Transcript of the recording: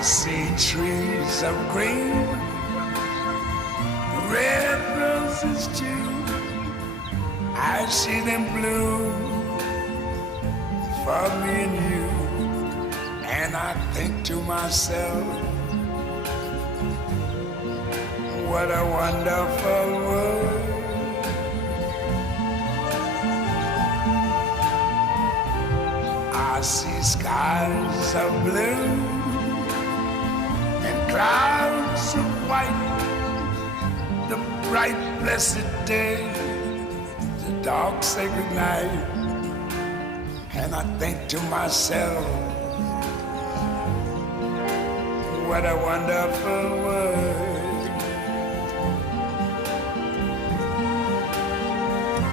I see trees of green, red roses too. I see them bloom for me and you. And I think to myself, what a wonderful world. I see skies of blue and clouds of white, the bright blessed day, the dark sacred night. And I think to myself, what a wonderful world.